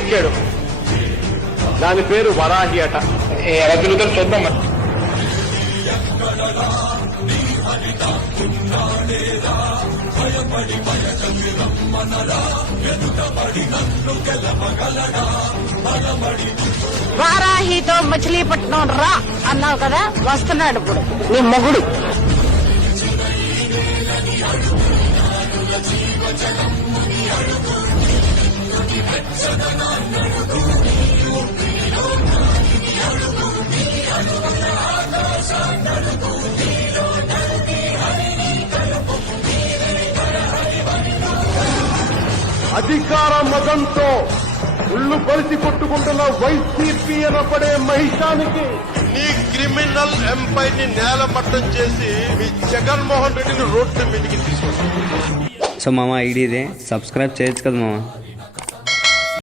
ఎక్కాడు. దాని పేరు వరాహి అట. ఎలా తిరుగుతారు చూద్దాం. వారాహితో మచిలీపట్నం రా అన్నావు కదా, వస్తున్నాడు ఇప్పుడు నీ మొగుడు. అధికార మదంతో ఉళ్ళు కలిసి కొట్టుకుంటున్న వైసీపీ అనపడే మహిషానికి నీ క్రిమినల్ ఎంపైర్ ని నేలమట్టం చేసి మీ జగన్మోహన్ రెడ్డిని రోడ్డు మీదకి తీసుకొచ్చారు. సో మామ ఐడి ఇదే, సబ్స్క్రైబ్ చేయొచ్చు కదా మామ.